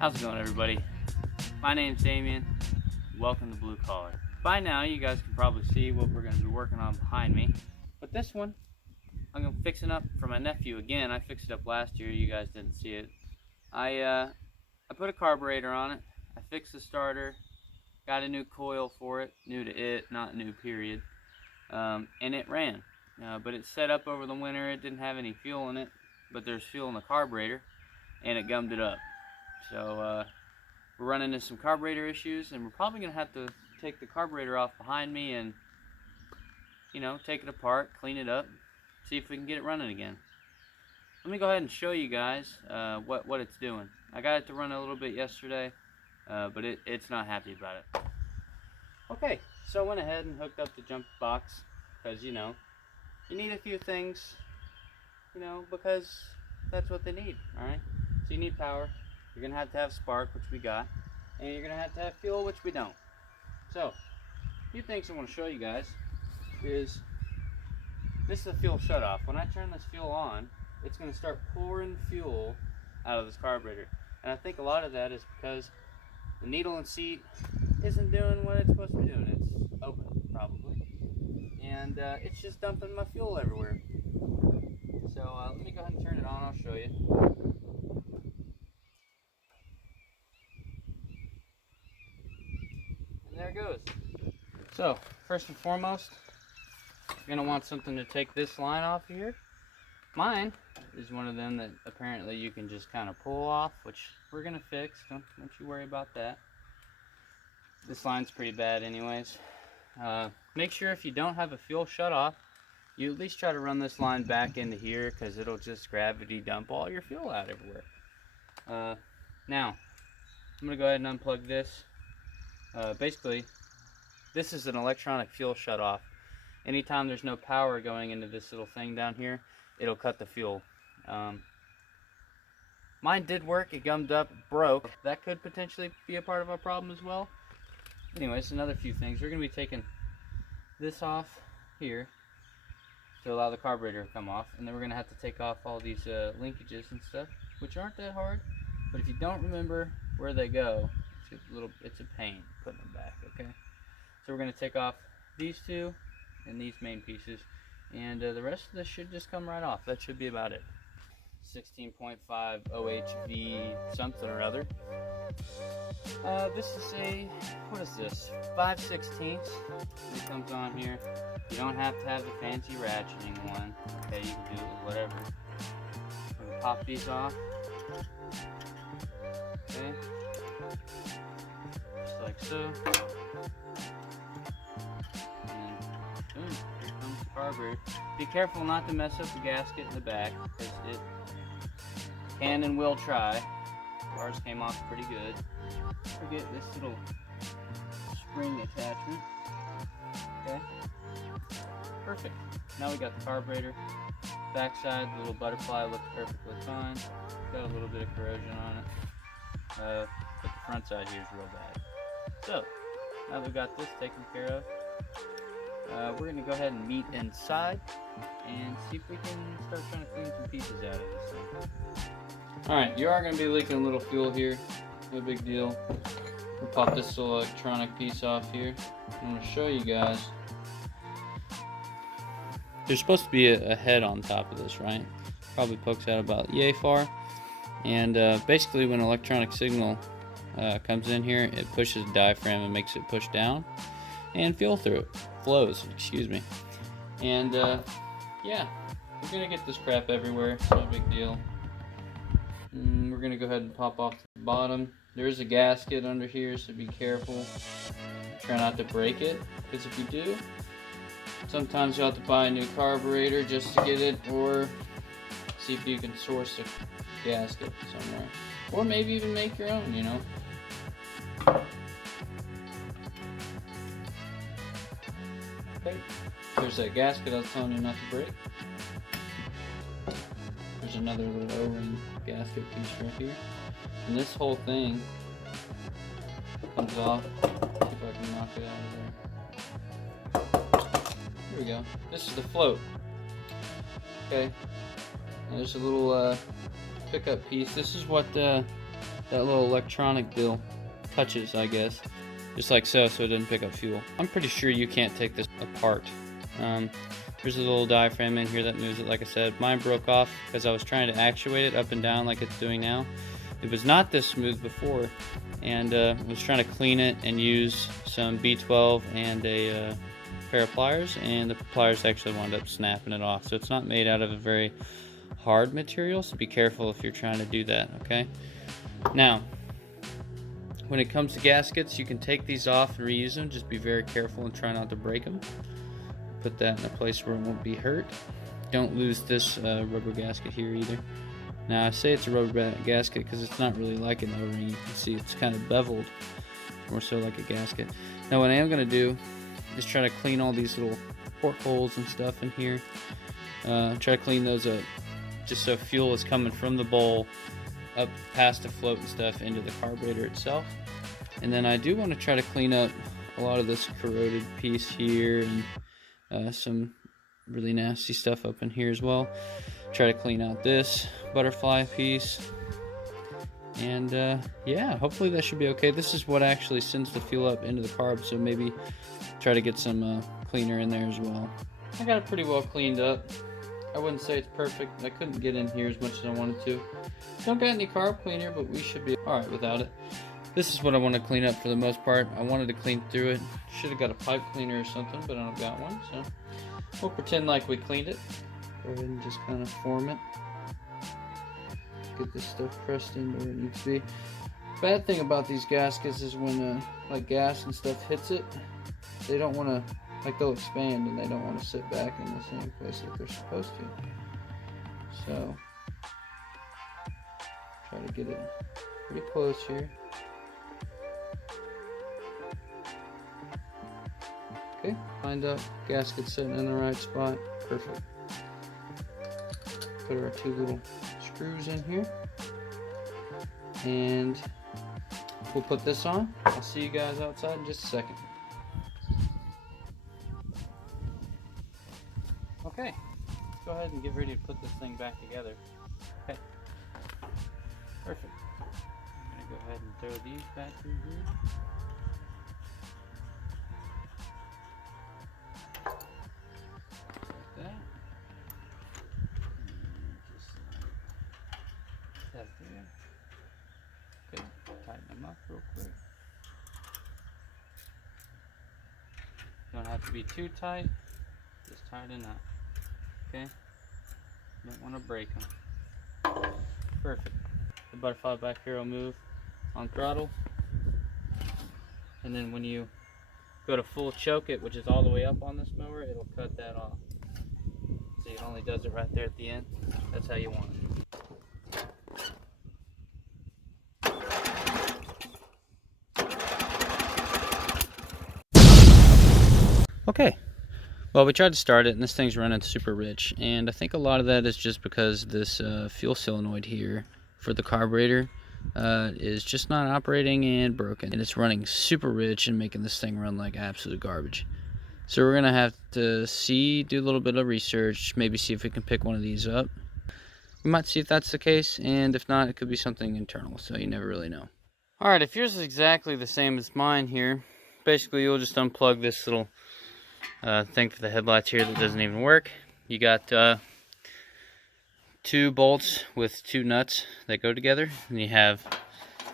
How's it going, everybody? My name's Damien. Welcome to Blue Collar. By now you guys can probably see what we're going to be working on behind me, but this one I'm going to fix it up for my nephew again. I fixed it up last year, you guys didn't see it. I put a carburetor on it, I fixed the starter, got a new coil for it, new to it, not new period, and it ran. But it set up over the winter. It didn't have any fuel in it, but there's fuel in the carburetor, and it gummed it up. So we're running into some carburetor issues, and we're probably going to have to take the carburetor off behind me and, take it apart, clean it up, see if we can get it running again. Let me go ahead and show you guys what it's doing. I got it to run a little bit yesterday, but it's not happy about it. Okay, so I went ahead and hooked up the jump box because, you need a few things, because that's what they need, alright? So you need power. You're going to have spark, which we got, and you're going to have fuel, which we don't. So, a few things I want to show you guys is, this is a fuel shutoff. When I turn this fuel on, it's going to start pouring fuel out of this carburetor. And I think a lot of that is because the needle and seat isn't doing what it's supposed to be doing. It's open, probably. And it's just dumping my fuel everywhere. So let me go ahead and turn it on, I'll show you. There it goes. So, first and foremost, you're going to want something to take this line off here. Mine is one of them that apparently you can just kind of pull off, which we're going to fix. Don't you worry about that. This line's pretty bad anyways. Make sure if you don't have a fuel shutoff, you at least try to run this line back into here, because it'll just gravity dump all your fuel out everywhere. Now, I'm going to go ahead and unplug this. Basically, this is an electronic fuel shutoff. Anytime there's no power going into this little thing down here, it'll cut the fuel. Mine did work. It gummed up, broke. That could potentially be a part of our problem as well. Anyways, another few things. We're going to be taking this off here to allow the carburetor to come off, and then we're going to have to take off all these linkages and stuff, which aren't that hard, but if you don't remember where they go, it's a pain putting them back, okay? So we're going to take off these two and these main pieces, and the rest of this should just come right off. That should be about it. 16.5 OHV something or other. This is a, what is this? 5/16. It comes on here. You don't have to have the fancy ratcheting one. Okay, you can do it with whatever. I'm going to pop these off. Okay. Just like so. And boom, here comes the carburetor. Be careful not to mess up the gasket in the back, because it can and will try. Ours came off pretty good. Forget this little spring attachment. Okay. Perfect. Now we got the carburetor. Backside, the little butterfly looks perfectly fine. Got a little bit of corrosion on it. But the front side here is real bad. So, now that we've got this taken care of, we're going to go ahead and meet inside and see if we can start trying to clean some pieces out of this thing. Alright, you are going to be leaking a little fuel here. No big deal. We'll pop this little electronic piece off here. I'm going to show you guys. There's supposed to be a head on top of this, right? Probably pokes out about yay far. And basically when an electronic signal comes in here, it pushes the diaphragm and makes it push down, and fuel flows, excuse me. And yeah, we're gonna get this crap everywhere. It's no big deal. We're going to go ahead and pop off the bottom. There is a gasket under here, so be careful. Try not to break it, because if you do, sometimes you'll have to buy a new carburetor just to get it, or see if you can source a gasket somewhere. Or maybe even make your own, you know. Okay, there's that gasket I was telling you not to break. There's another little O-ring gasket piece right here. And this whole thing comes off. See if I can knock it out of there. Here we go. This is the float. Okay. And there's a little pickup piece. This is what that little electronic bill touches, I guess. Just like so, so it doesn't pick up fuel. I'm pretty sure you can't take this apart. There's a little diaphragm in here that moves it, like I said. Mine broke off because I was trying to actuate it up and down like it's doing now. It was not this smooth before, and I was trying to clean it and use some B12 and a pair of pliers, and the pliers actually wound up snapping it off. So it's not made out of a very hard material, so be careful if you're trying to do that, okay? Now, when it comes to gaskets, you can take these off and reuse them. Just be very careful and try not to break them. Put that in a place where it won't be hurt. Don't lose this rubber gasket here either. Now I say it's a rubber gasket because it's not really like an O-ring. You can see it's kind of beveled, more so like a gasket. Now what I am going to do is try to clean all these little portholes and stuff in here. Try to clean those up just so fuel is coming from the bowl up past the float and stuff into the carburetor itself. And then I do want to try to clean up a lot of this corroded piece here and some really nasty stuff up in here as well. Try to clean out this butterfly piece, and yeah, hopefully that should be okay. This is what actually sends the fuel up into the carb, so maybe try to get some cleaner in there as well. I got it pretty well cleaned up. I wouldn't say it's perfect. I couldn't get in here as much as I wanted to. Don't got any carb cleaner, but we should be alright without it. This is what I want to clean up for the most part. I wanted to clean through it. Should have got a pipe cleaner or something, but I don't got one, so we'll pretend like we cleaned it. Go ahead and just kind of form it. Get this stuff pressed into where it needs to be. Bad thing about these gaskets is when like gas and stuff hits it, they don't want to, like they'll expand and they don't want to sit back in the same place that they're supposed to. So try to get it pretty close here. Okay, lined up, gasket sitting in the right spot, perfect. Put our two little screws in here, and we'll put this on. I'll see you guys outside in just a second. Okay, let's go ahead and get ready to put this thing back together. Okay, perfect. I'm gonna go ahead and throw these back in here. Okay, tighten them up real quick. Don't have to be too tight, just tighten up. Okay, don't want to break them. Perfect. The butterfly back here will move on throttle, and then when you go to full choke it, which is all the way up on this mower, it'll cut that off. See, it only does it right there at the end. That's how you want it. Okay, well, we tried to start it and this thing's running super rich, and I think a lot of that is just because this fuel solenoid here for the carburetor is just not operating and broken, and it's running super rich and making this thing run like absolute garbage. So we're gonna have to do a little bit of research, maybe see if we can pick one of these up. We might see if that's the case, and if not, it could be something internal, so you never really know. Alright, if yours is exactly the same as mine here, basically you'll just unplug this little thing for the headlights here that doesn't even work. You got 2 bolts with 2 nuts that go together, and you have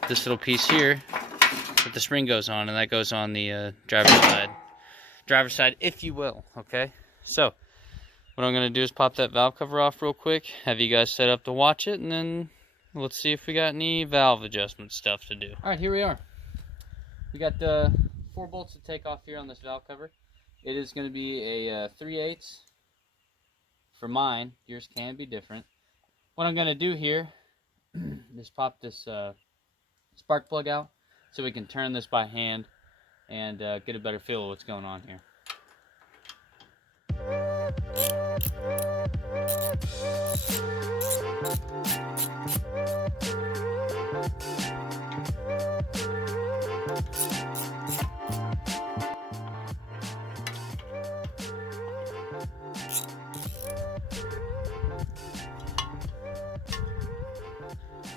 this little piece here that the spring goes on, and that goes on the driver's side, if you will. Okay, so what I'm going to do is pop that valve cover off real quick, have you guys set up to watch it, and then Let's see if we got any valve adjustment stuff to do. Alright, here we are. We got 4 bolts to take off here on this valve cover. It is going to be a 3/8 for mine. Yours can be different. What I'm going to do here is pop this spark plug out so we can turn this by hand and get a better feel of what's going on here.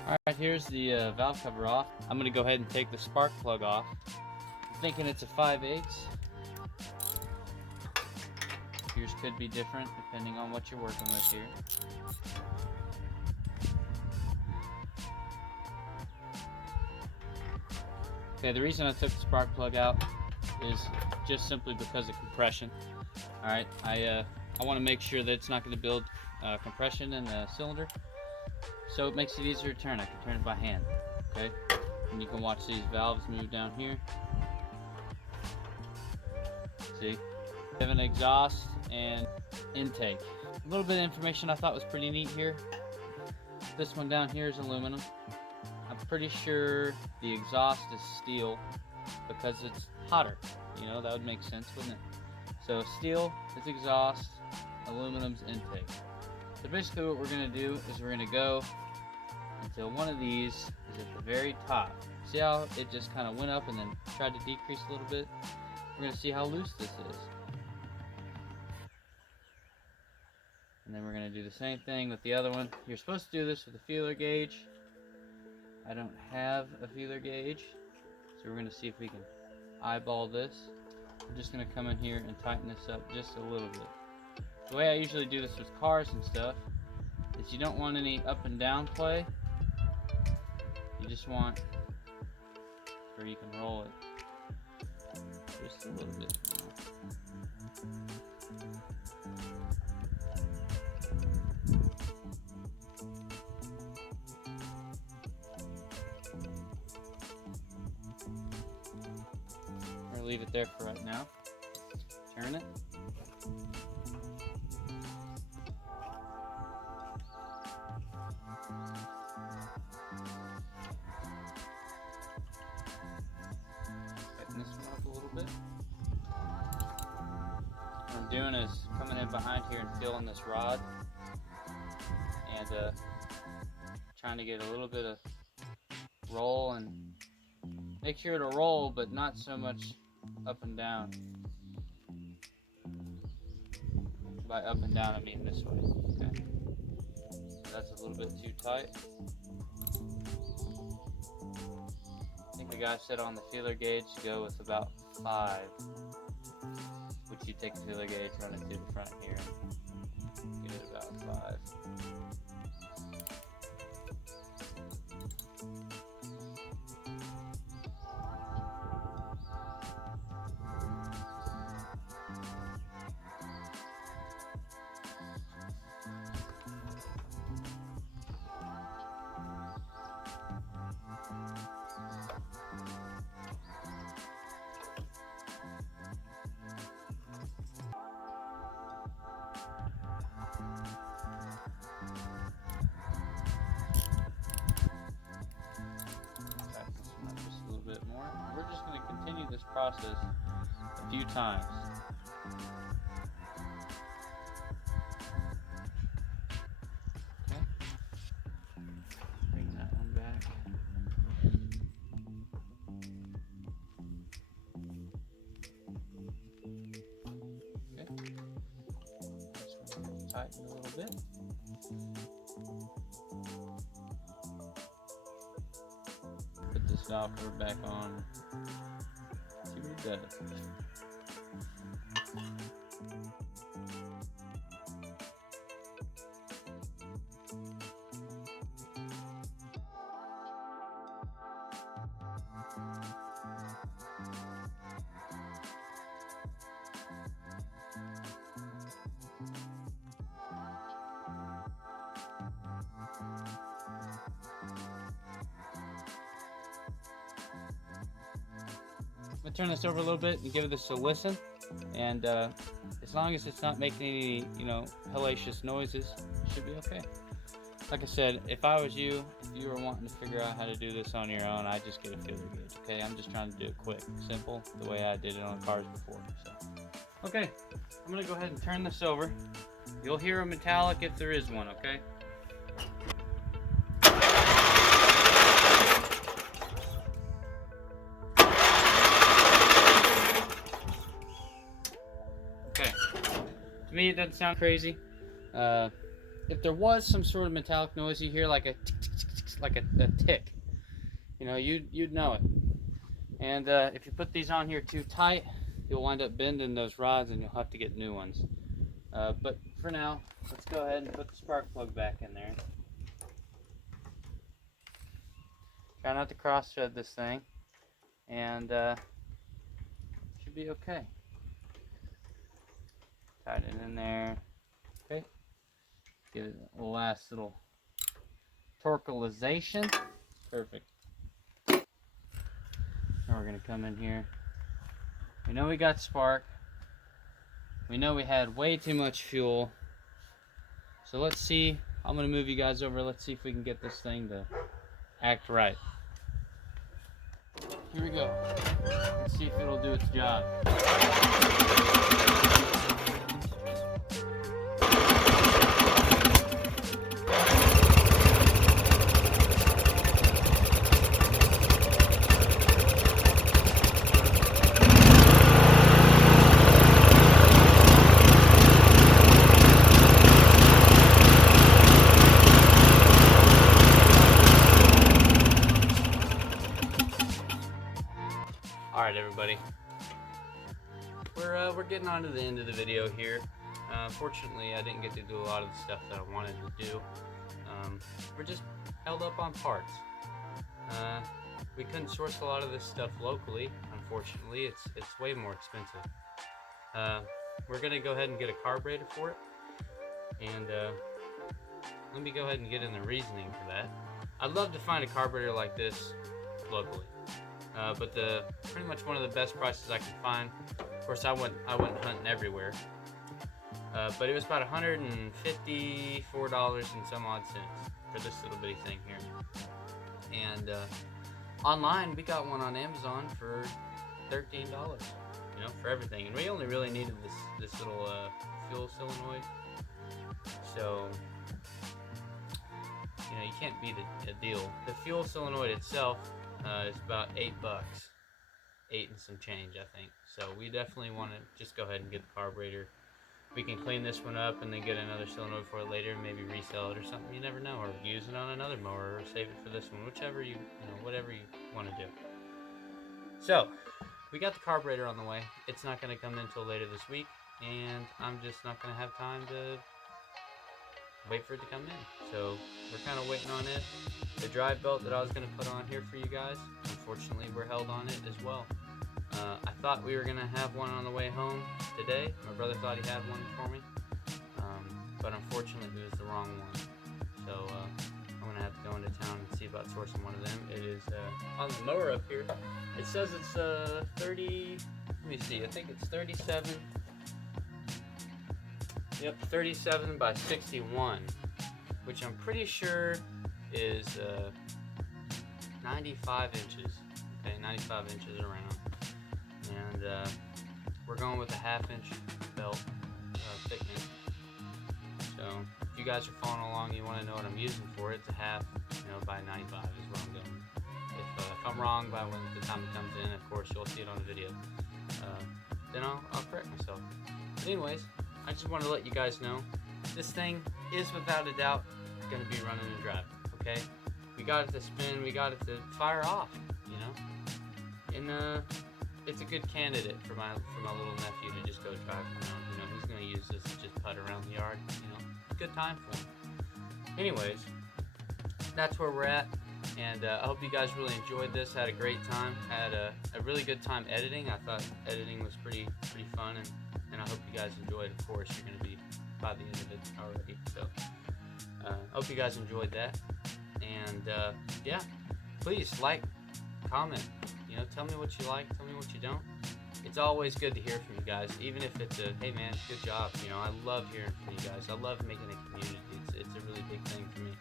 Alright, here's the valve cover off. I'm going to go ahead and take the spark plug off. I'm thinking it's a 5/8. Yours could be different depending on what you're working with here. Okay, the reason I took the spark plug out is just simply because of compression. Alright, I want to make sure that it's not going to build compression in the cylinder. So it makes it easier to turn. I can turn it by hand. Okay? And you can watch these valves move down here. See? We have an exhaust and intake. A little bit of information I thought was pretty neat here. This one down here is aluminum. I'm pretty sure the exhaust is steel because it's hotter. You know, that would make sense, wouldn't it? So steel is exhaust, aluminum's intake. So basically what we're going to do is we're going to go until one of these is at the very top. See how it just kind of went up and then tried to decrease a little bit? We're going to see how loose this is. And then we're going to do the same thing with the other one. You're supposed to do this with a feeler gauge. I don't have a feeler gauge, so we're going to see if we can eyeball this. I'm just going to come in here and tighten this up just a little bit. The way I usually do this with cars and stuff is you don't want any up and down play. You just want where you can roll it just a little bit. I'm going to leave it there for right now. Turn it. Tighten this one up a little bit. What I'm doing is coming in behind here and feeling this rod and trying to get a little bit of roll and make sure it'll roll, but not so much up and down. By up and down, I mean this way. Okay. So that's a little bit too tight. I think the guy said on the feeler gauge to go with about 5. Which you take the feeler gauge, run it through the front here, and get it about 5. More. We're just going to continue this process a few times. Okay. Bring that one back. Okay. This one tighten a little bit. Put this valve cover back on. See what it does. gonna turn this over a little bit and give this a listen. And as long as it's not making any, hellacious noises, it should be okay. Like I said, if I was you, if you were wanting to figure out how to do this on your own, I'd just get a feeler gauge, okay? I'm just trying to do it quick, simple, the way I did it on cars before. So, okay, I'm gonna go ahead and turn this over. You'll hear a metallic if there is one, okay? Okay, to me it doesn't sound crazy. If there was some sort of metallic noise you hear, like a tick, you'd know it. And if you put these on here too tight, you'll wind up bending those rods and you'll have to get new ones. But for now, let's go ahead and put the spark plug back in there. Try not to cross thread this thing, and should be okay. Tighten it in there. Okay. Give it a last little torquealization. Perfect. Now we're going to come in here. We know we got spark. We know we had way too much fuel. So let's see. I'm going to move you guys over. Let's see if we can get this thing to act right. Here we go. Let's see if it'll do its job. Alright everybody, we're getting on to the end of the video here. Fortunately I didn't get to do a lot of the stuff that I wanted to do. We're just held up on parts. We couldn't source a lot of this stuff locally, unfortunately. It's way more expensive. We're going to go ahead and get a carburetor for it, and let me go ahead and get in the reasoning for that. I'd love to find a carburetor like this locally. But pretty much one of the best prices I could find. Of course, I went hunting everywhere, but it was about $154 and some odd cents for this little bitty thing here. And online, we got one on Amazon for $13, for everything. And we only really needed this little fuel solenoid. So you can't beat a deal. The fuel solenoid itself. It's about $8, $8 and some change, I think. So we definitely want to just go ahead and get the carburetor. We can clean this one up and then get another solenoid for it later, and maybe resell it or something. You never know, or use it on another mower, or save it for this one, whichever whatever you want to do. So we got the carburetor on the way. It's not going to come in until later this week, and I'm just not going to have time to wait for it to come in. So we're kind of waiting on it. The drive belt that I was going to put on here for you guys, unfortunately we're held on it as well. I thought we were going to have one on the way home today. My brother thought he had one for me, but unfortunately it was the wrong one. So I'm going to have to go into town and see about sourcing one of them. It is on the mower up here. It says it's 30, let me see, I think it's 37. Yep, 37 by 61, which I'm pretty sure is 95 inches. Okay, 95 inches around. And we're going with a 1/2 inch belt thickness. So if you guys are following along, you want to know what I'm using for it, it's a 1/2, by 95 is what I'm going. If I'm wrong by when the time it comes in, of course you'll see it on the video. Then I'll correct myself. But anyways, I just wanted to let you guys know this thing is without a doubt going to be running and driving. Okay, we got it to spin, we got it to fire off, and it's a good candidate for my little nephew to just go drive around. He's going to use this to just putt around the yard. It's a good time for him. Anyways, that's where we're at, and I hope you guys really enjoyed this. Had a great time. Had a really good time editing. I thought editing was pretty fun, and I hope you guys enjoyed. Of course, you're going to be by the end of it already. So I hope you guys enjoyed that, and yeah, please like, comment, tell me what you like, tell me what you don't. It's always good to hear from you guys, even if it's a, hey man, good job. I love hearing from you guys. I love making a community. It's a really big thing for me.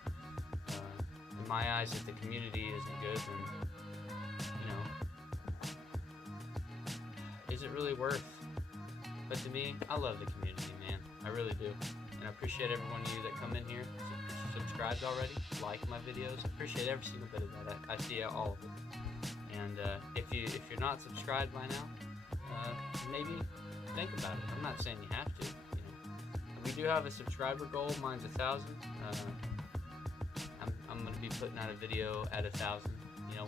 In my eyes, if the community isn't good, then, is it really worth? But to me, I love the community, man. I really do. And I appreciate every one of you that come in here, subscribed already, like my videos. I appreciate every single bit of that. I see all of it. And if you're not subscribed by now, maybe think about it. I'm not saying you have to. We do have a subscriber goal. Mine's 1,000. I'm going to be putting out a video at 1,000.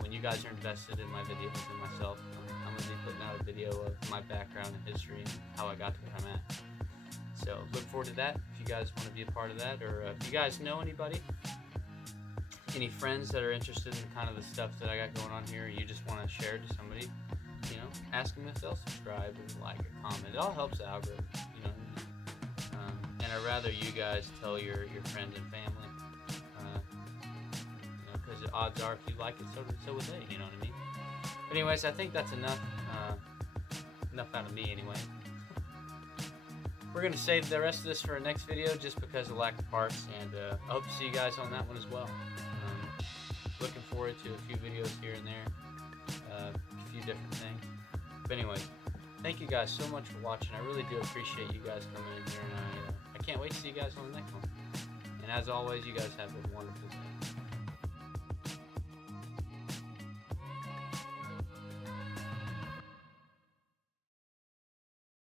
When you guys are invested in my videos and myself, I'm going to be putting out a video of my background and history and how I got to where I'm at. So look forward to that. If you guys want to be a part of that, or if you guys know anybody, any friends that are interested in kind of the stuff that I got going on here, or you just want to share to somebody, ask them if they'll subscribe or like or comment. It all helps the algorithm, and I'd rather you guys tell your friends and family, because the odds are if you like it, so would they. You know what I mean? But anyways, I think that's enough. Enough out of me anyway. We're going to save the rest of this for our next video just because of lack of parts, and I hope to see you guys on that one as well. Looking forward to a few videos here and there, a few different things. But anyways, thank you guys so much for watching. I really do appreciate you guys coming in here, and I can't wait to see you guys on the next one. And as always, you guys have a wonderful day.